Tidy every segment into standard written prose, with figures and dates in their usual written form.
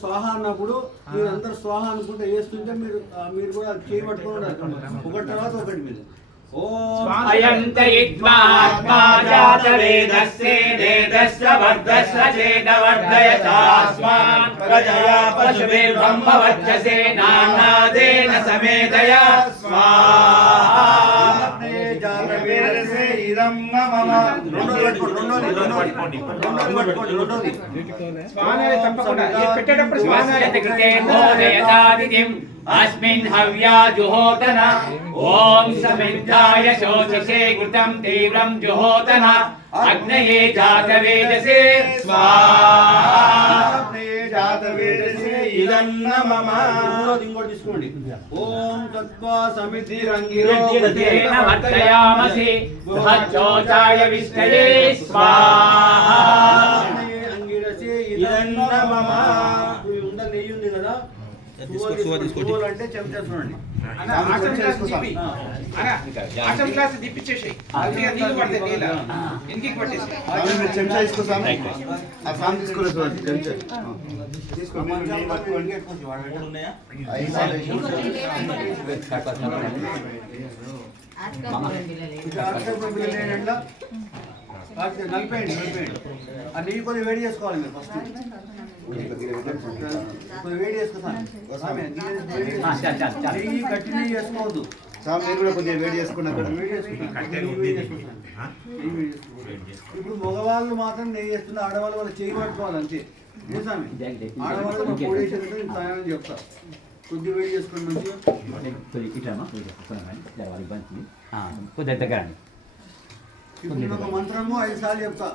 స్వాహ అన్నప్పుడు మీరందరూ స్వాహ అనుకుంటే వేస్తుంటే మీరు కూడా చేయబట్టుకోండి ఒకటి తర్వాత ఒకటి మీద అయంత ఇద్మాత్మా జాతవేదస్య వేదస్య వర్ధస్య చేతవర్ధయతాస్మాన్ ప్రజయా పశుభిర్బ్రహ్మవర్చసే నానాదేన సమేతయా స్వాహా జాతవేదస్య ఇదం నమః స్వానాయ తప్పకుండా పెట్టేటప్పుడు స్వానాయ కృతే బోధయతాదితిం अस्मिन् हव्या जुहोतन ओम समिद्धाय शोचसे घृतं तीव्रं जुहोतन अग्नये जातवेदसे स्वाहा अग्नये जातवेदसे इदं नमः इंकोటి తీసుకోండి ओम तत्वा समिद्धिरंगिरोधेन वर्तयामसि बृहच्चोचाय विष्णये स्वाहा अंगिरसे इदं नमः ఉండ నెయ్యి ఉంది కదా అంటే చెంచా చూడండి చెంచా తీసుకోసాము నలిపేయండి ఆ నెయ్యి కొద్దిగా వేడి చేసుకోవాలి మీరు ఫస్ట్ వేడి చేసుకోసాను నెయ్యి గట్టి నెయ్యి వేసుకోవద్దు మీరు కూడా కొద్దిగా వేడి చేసుకున్నారు ఇప్పుడు మగవాళ్ళు మాత్రం నెయ్యి వేస్తున్నారు ఆడవాళ్ళు వాళ్ళు చేయి పట్టుకోవాలి అంతే చూసామి ఆడవాళ్ళు పొడి వేసేది చెప్తా కొద్దిగా వేడి చేసుకుని మంచిగా ఇప్పుడు ఒక మంత్రము 5 సార్లు చెప్తా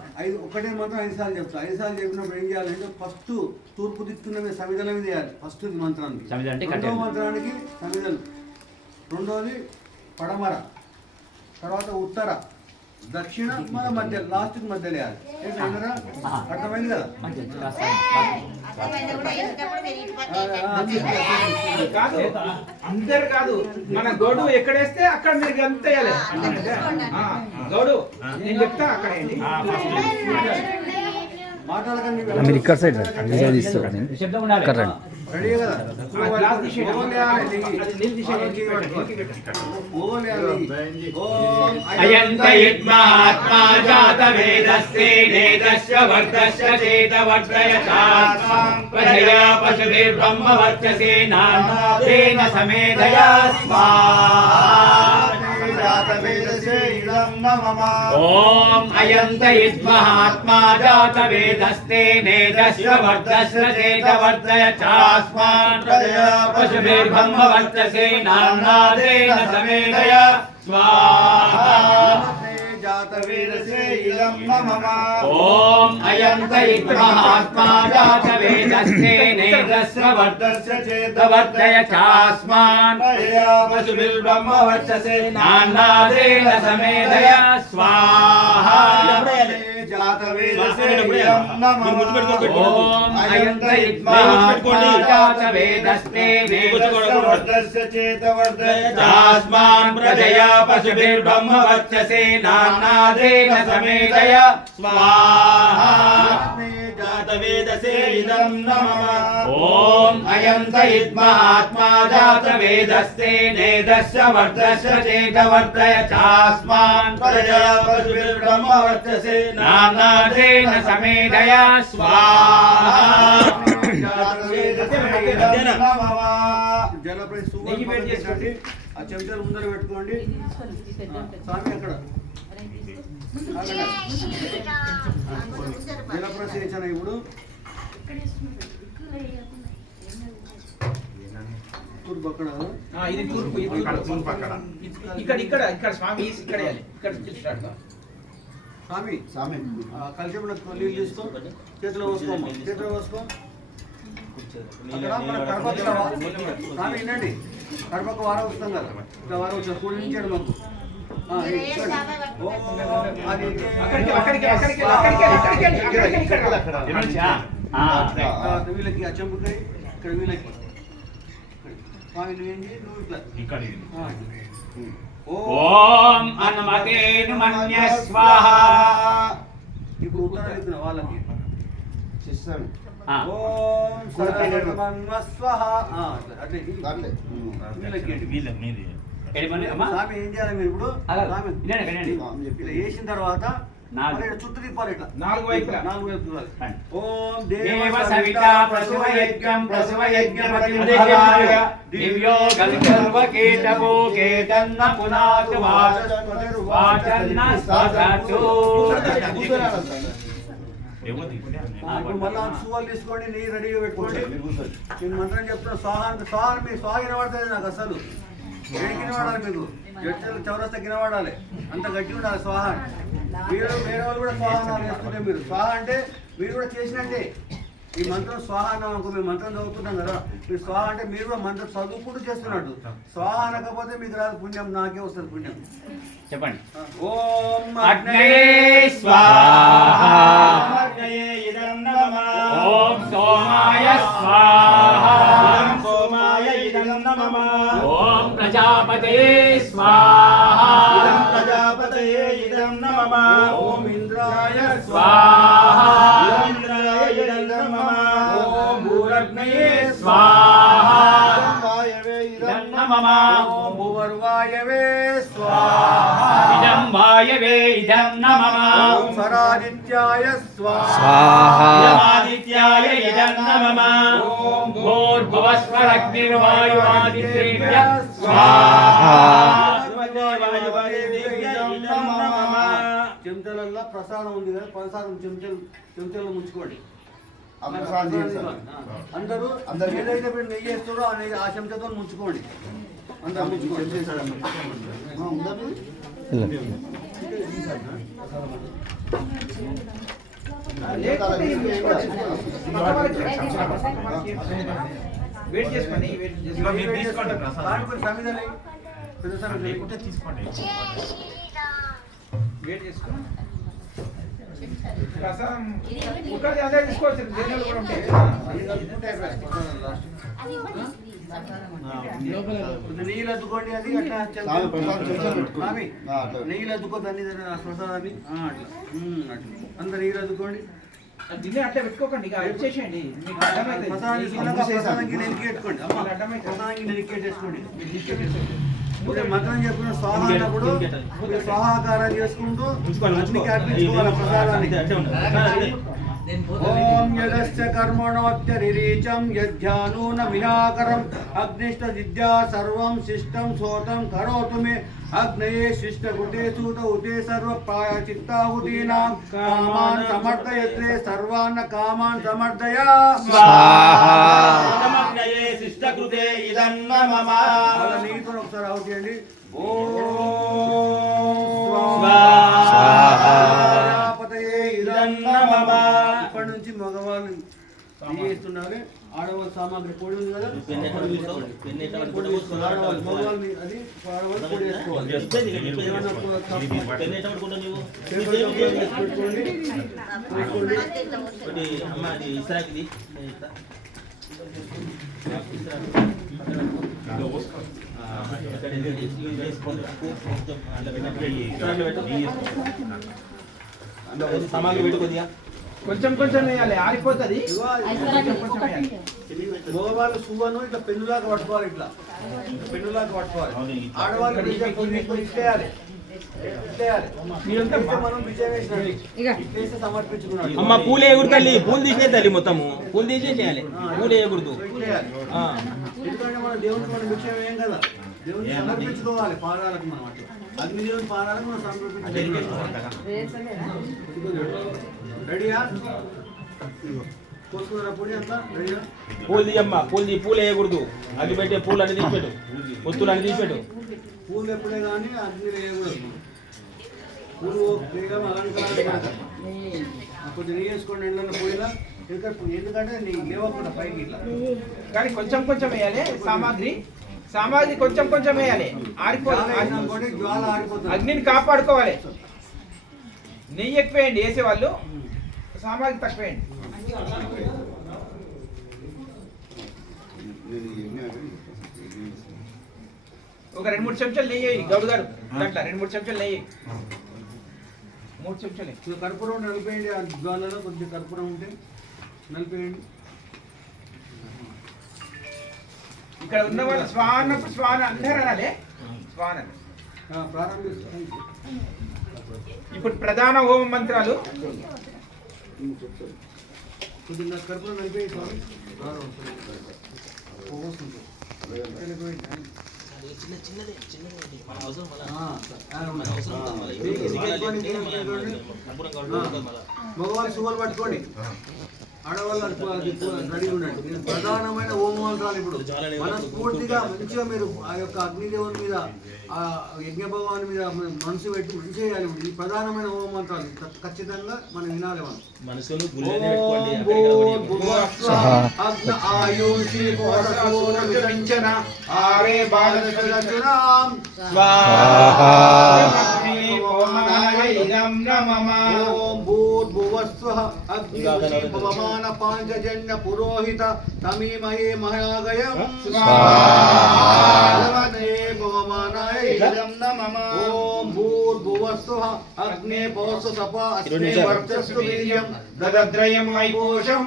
ఒకటే మంత్రం 5 సార్లు చెప్తా 5 సార్లు చెప్పినప్పుడు ఏం చేయాలంటే ఫస్ట్ తూర్పు దిక్కున సమిధల మీద వేయాలి ఫస్ట్ మంత్రానికి రెండవ మంత్రానికి సమిధలు రెండోది పడమర తర్వాత ఉత్తర దక్షిణ మన మధ్య లాస్ట్కి మధ్యలో వేయాలి అర్థమైంది కదా అందరు కాదు మన గౌడు ఎక్కడేస్తే అక్కడ మీరు ఎంత వేయాలి గౌడు నేను చెప్తా అక్కడ మీరు ఇక్కడ సైడ్ అయంత ఇద్మాత్మా జాతవేదస్య వేదస్య వర్ధస్య చేతవర్ధయతాస్మాన్ ప్రజయా పశుభిర్బ్రహ్మవర్చసే నానాదేన సమేతయా స్వాహా ఓం అయంత ఇద్మహాత్మా జాతవేదస్తే నేదస్య వర్ధస్య చేతవర్ధయతాస్మాన్ ప్రజయా పశుభిర్బ్రహ్మవర్చసే నానాదేన సమేతయా స్వాహా జాతవేదసే ఇదం నమః ఓం అయంత ఇద్మహాత్మా జాతవేదస్తే నేదస్య వర్ధస్య చేతవర్ధయతాస్మాన్ ప్రజయా పశుభిర్బ్రహ్మవర్చసే నానాదేన సమేతయా స్వాహా జాతవేదసే ఇదం నమః ఓం అయంత ఇద్మహాత్మా జాతవేదస్తే నేదస్య వర్ధస్య చేతవర్ధయతాస్మాన్ ప్రజయా పశుభిర్బ్రహ్మవర్చసే నానాదేన సమేతయా స్వాహా జాతవేదసే ఇదం నమః ఓం అయంత ఇద్మహాత్మా జాతవేదస్తే నేదస్య వర్ధస్య చేతవర్ధయతాస్మాన్ ప్రజయా పశుభిర్బ్రహ్మవర్చసే నానాదేన సమేతయా స్వాహా నెయ్యి వేడి చేసుకోండి ఆ చెంచాలు ముందర పెట్టుకోండి స్వామి అక్కడ జలప్రసేచన ఇప్పుడు తూర్పు అక్కడ ఇది తూర్పు ఇక్కడ ఇక్కడ ఇక్కడ స్వామి ఇక్కడ ఇక్కడ స్వామి స్వామి కలిసేపులో నీళ్ళు తీసుకో చేతిలో పోసుకోమా చేతిలో పోసుకో స్వామి వినండి కడపకు వారం వస్తాం కదా ఇట్లా వారం వచ్చారు కూడి నుంచాడు మాకు వీళ్ళకి ఆ చెంపుకాయ ఇక్కడ వీళ్ళకి స్వామి నువ్వేంటి నువ్వు ఇట్లా ఓం అనుమతేను మన్య స్వాహ. ఇప్పుడు ఉత్తరం ఇస్తున్న వాళ్ళకి ఆ. ఓం సర్వమన్మ స్వాహ. అట్లే వీళ్ళకి ఏమని అమ్మా? స్వామి ఏం చేయాలి మీరు ఇప్పుడు అలాగే. స్వామి వినండి, వినండి. ఇట్లా వేసిన తర్వాత నాలుగు. మళ్ళీ చుట్టూ తిప్పాలి ఇట్లా నాలుగు వైపులా. నాలుగు వైపులా. రండి. ఓం దేవ సవితా ప్రసవ యజ్ఞం ప్రసవ యజ్ఞపతిం దేవాయ దివ్యో గంధర్వ కీటభూ కేతన్న పునాతు వాచన్న సదతు. ఇప్పుడు మళ్ళీ సువాలు తీసుకోండి, నీ రెడీగా పెట్టుకోండి. నేను మంత్రం చెప్తున్నా స్వాహానికి స్వాహ. మీ స్వాహ వినబడుతుంది నాకు అసలు ఏం గినవాడాలి, మీకు జడ్చలు చౌరస్తా గినవాడాలి, అంత గట్టి ఉండాలి స్వాహ. మీరు వేరే వాళ్ళు కూడా స్వాహ చేసుకుంటే మీరు స్వాహ అంటే మీరు కూడా చేసినట్టే. ఈ మంత్రం స్వాహ అన్నామనుకో, మేము మంత్రం చదువుకుంటాం కదా, మీరు స్వాహ అంటే మీరు కూడా మంత్రం చదువుకుంటూ చేస్తున్నట్టు. స్వాహ అనకపోతే మీకు రాదు పుణ్యం, నాకే వస్తుంది పుణ్యం. చెప్పండి. ఓం అగ్నయే స్వాహ. అగ్నయే ఇదం నమః. ఓం సోమాయ స్వాహ. సోమాయ ఇదం నమః. ఓం ప్రజాపతయే స్వాహ. ప్రజాపతయే ఇదం నమః. ఓం ఇంద్రాయ స్వాహ. ఇంద్రాయ ఇదం నమః. ఓం భూరగ్నయే స్వాహ. వాయవే ఇదం నమః. ఓం భూవర్వాయవే స్వాహ. ఇదం వాయవే ఇదం నమః. ఓం సరాదిత్యాయ స్వాహ. ఇదమాదిత్యాయ ఇదం నమః. ఓం భూర్భువస్వరగ్నిర్వాయువాదిత్యేభ్యః స్వాహ. చెంచలల్లో ప్రసాదం ఉంది కదా, ప్రసాదం చెంచలు ముంచుకోండి. అందరూ ఏదైతే మీరు నెయ్యి వేస్తారో ఆ చెంచాతో ముంచుకోండి. అందరూ ముంచుకోండి. వెయిట్ చేసుకోండి, వెయిట్ చేసుకోండి. దానికి సమిధని పెద్ద సమిధని వెయిట్ చేసుకోండి. ప్రసాదం ఒకటి అదే తీసుకోవచ్చు, జనాలు కూడా ఉంటాయి. నెయ్యిలు అద్దుకోండి, అది అట్లా స్వామి నెయ్యిలు అద్దుకోద్దు అన్ని ప్రసాదాన్ని అట్లా అట్లా అందరు నెయ్యిలు అద్దుకోండి. దీన్ని అట్లా పెట్టుకోకండి, ఇక వచ్చేసేయండి. మీకు అర్థమైతే ప్రసాదానికి ప్రసాదానికి నెక్కి పెట్టుకోండి. అమ్మ ప్రసాదానికి నెక్కి పెట్టేసుకోండి. ఇప్పుడు మంత్రం చెప్పిన స్వాహ అన్నప్పుడు మీరు స్వాహాకారం చేసుకుంటూ అగ్నికి అర్పించుకోవాలి ప్రసాదానికి. ఓం యదశ్చ కర్మణోత్యరిరీచం యధ్యానూన మిహాకరం అగ్నిష్ట విద్యా సర్వం శిష్టం సోతం కరోతు మే అగ్నయే శిష్ట కృతే సూత ఉతే సర్వ చిత్తాహుతీనాం కామాన్ సమర్థయత్రే సర్వాన్న కామాన్ సమర్థయ అగ్నయే శిష్టకృతే ఇదం నమః. అలా నీతో ఒకసారి అవుట్ చేయండి. ఓం ప్రజాపతయే ఇదం నమః. ఇప్పటి నుంచి మగవాళ్ళు చేస్తున్నారు, ఆడవాళ్ళు సామాగ్రి పొడి ఉంది కదా, పొడి వేసుకోవాలి. ఆడవాళ్ళు మగవాళ్ళు అది ఆడవాళ్ళు పొడి వేసుకోవాలి. సామాగ్రి పెట్టు కొద్దిగా, కొంచెం కొంచెం వేయాలి, ఆరిపోతుంది. మగవాళ్ళు సువ్వను ఇట్లా పెన్నులాగా పట్టుకోవాలి, ఇట్లా పెన్నులాగా పట్టుకోవాలి. ఆడవాళ్ళు ఇట్లేయాలి. మనం విజయం వేసినట్టు సమర్పించుకున్నాడు. అమ్మ పూలు ఎగురుతల్లి, పూలు తీసే తల్లి, మొత్తము పూలు తీసేసేయాలి, పూలు ఎగురుతూ. ఎందుకంటే మన దేవునికి మనం విషయం ఏం కదా, దేవునికి సమర్పించుకోవాలి. పాదాలకు మనం అట్లా అగ్ని దేవుని పాదాలకు మనం సమర్పించుకోవాలి. రెడీయా? కోసుకున్నారా పొడి అంతా? రెడీయా? పూలు తీయమ్మ, పూలు తీ, పూలు వేయకూడదు. అగ్గి పెట్టే పూలు అన్ని తీసిపెట్టు, ఒత్తులు అన్ని తీసిపెట్టు. పూలు ఎప్పుడే కానీ అగ్ని వేయకూడదు. పూలు వేయడం అలంకారం కొంచెం నెయ్యి వేసుకోండి ఎండలో పోయినా, ఎందుకంటే నీ లేవకుండా పైకి ఇట్లా. కానీ కొంచెం కొంచెం వేయాలి. సామాగ్రి కొంచెం కొంచెం వేయాలి, అనుకోండి జ్వాల ఆరిపోతుంది. అగ్నిని కాపాడుకోవాలి. నెయ్యి ఎక్కువ వేయండి వేసేవాళ్ళు, సామాగ్రి తక్కువ వేయండి. ఒక 2-3 చెంచాలు నెయ్యి వేయి గౌడ్ గారు దాంట్లో 2-3 చెంచాలు నెయ్యి 3 చెంచాలు నెయ్యి. ఇది కర్పూరం నలిపేయండి, ఆ జ్వాలలో కొంచెం కర్పూరం ఉంటే నలిపేయండి. ఇక్కడ ఉన్న వాళ్ళు స్వాన అందరూ అనాలి స్వాన అని. ప్రారంభిస్తాం. ఇప్పుడు ప్రధాన హోమ మంత్రాలు కొద్దిగా కర్పూరం నలిపేయండి స్వామి. పోగొస్తుంది. మగవాళ్ళు సువ్వలు పట్టుకోండి, ఆడవాళ్ళు రెడీ ఉండండి. మీరు ప్రధానమైన హోమ మంత్రాలు ఇప్పుడు మనస్ఫూర్తిగా మంచిగా మీరు ఆ యొక్క అగ్నిదేవుని మీద ఆ యజ్ఞ భగవాని మీద మనసు పెట్టి మంచిగా చేయాలి. ఇప్పుడు ఈ ప్రధానమైన హోమ మంత్రాలు ఖచ్చితంగా మనం వినాలి. మనం మనసును భూర్భువస్వః పాంచజన్య పురోహిత తమీమహే మహాగయం ఓం భూర్భువస్వః అగ్నే భవస్వ సపా అస్మే వర్చస్సు వీర్యం దదద్రయం వైపోషం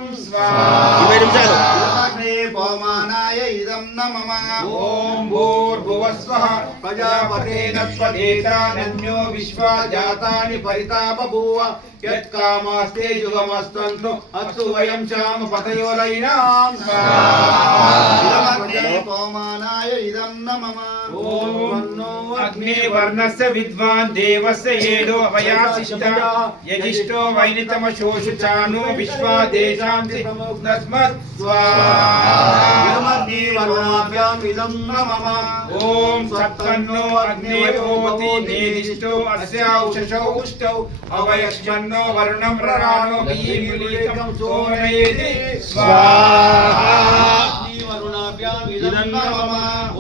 ఓం భూర్భువస్వః ప్రజాపతేన త్వదేతానన్యో విశ్వా జాతాని పరితాపభూవ యత్కామాస్తే యుగమస్తంతు అస్తు వయం చామ పతయోరైనాం అగ్నే వర్ణస్య విద్వాన్ దేవస్య ఏడో అవయాశిష్ట యజిష్టో వైనితమ శోషిచాను విశ్వా దేశాంసి తస్మత్ ఓం సప్తన్నో అగ్నే హోమతి నేదిష్టో అస్యౌషశౌ ఉష్టౌ అవయశ్చన్నో వరుణం రరాణో భీమిలీకం సోనయేతి స్వాహా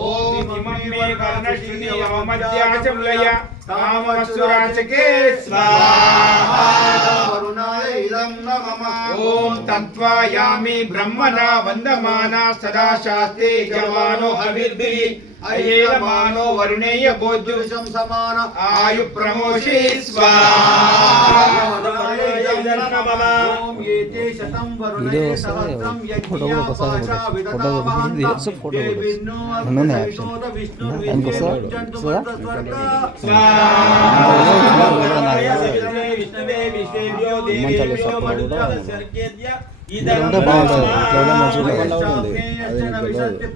ఓం ఇమం మే వర్ణశ్రుతి యమమధ్యాచములయ కామవస్సురాచకే స్వాహా ఓం తత్వాయామి బ్రహ్మణా వందమానా సదా శాస్త్రే జవానో హవిర్భిః అయేయమానో వరుణేయ భోజ్యుషం సమాన ఆయు ప్రమోషి స్వాహా ఓం ఏతే శతం వరుణే సహస్రం యజ్ఞా పాశా విదతామహంత ఏ విష్ణు అర్ధసవితోద విష్ణు విష్ణు విష్ణవే విశ్వేభ్యో దేవేభ్యో మనుజస్య ఇదంతా బాగుంటుంది.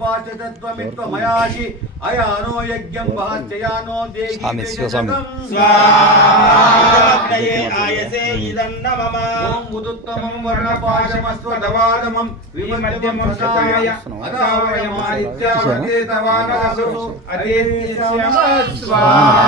ఇట్లా మంచిగా మయాషి అయానో యజ్ఞం వహత్యయానో స్వామి శివస్వామి ఆయసే ఇదన్న మమ ఓం ఉదుత్తమం వర్ణపాశమస్వదవాదమం విమధ్యమం సతాయ అతావయమాదిత్యవర్తే తవానసు అదేత్యస్య స్వాహా